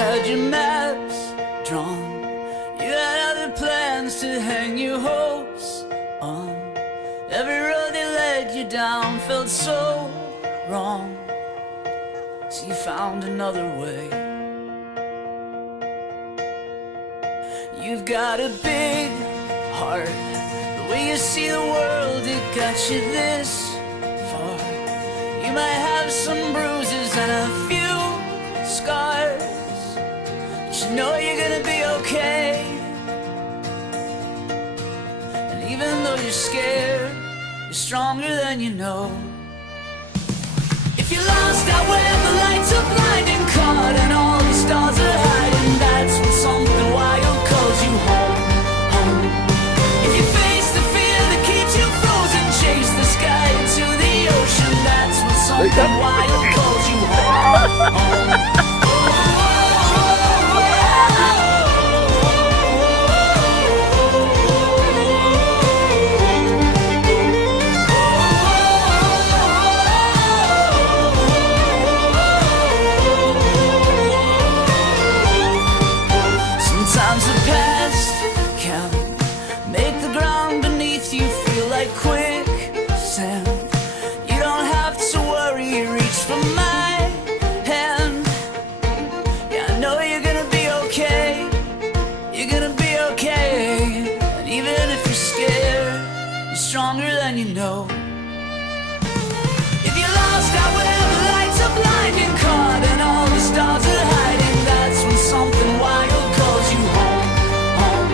had your maps drawn, you had other plans to hang your hopes on. Every road that led you down felt so wrong, so you found another way. You've got a big heart, the way you see the world, it got you this far. You might have some bruises and a few scars, but you know you're gonna be okay. And even though you're scared, you're stronger than you know. If you're lost out where the lights are blinding, caught and all the stars are hiding, that's when something wild calls you home, home. If you face the fear that keeps you frozen, chase the sky into the ocean, that's when something wild calls you home, home. Sometimes the past can make the ground beneath you feel like quicksand. You don't have to worry, reach for my hand. Yeah, I know you're gonna be okay. You're gonna be okay. And even if you're scared, you're stronger than you know. If you're lost out where the lights are blinding, caught and all the stars are hiding, that's when something wild calls you home, home.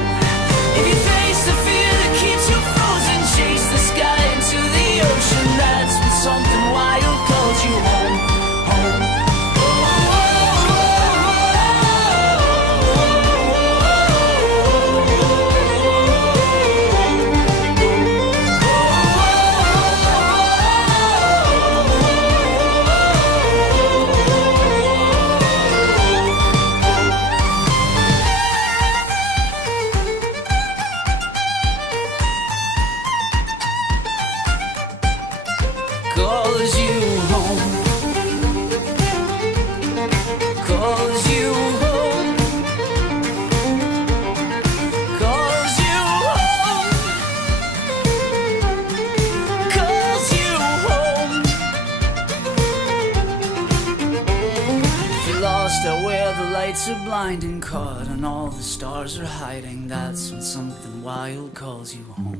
If you face the fear that keeps you frozen, chase the sky into the ocean, that's when something wild calls you home, home. Calls you home, calls you home, calls you home, calls you home. If you're lost out where the lights are blinding, caught and all the stars are hiding, that's when something wild calls you home.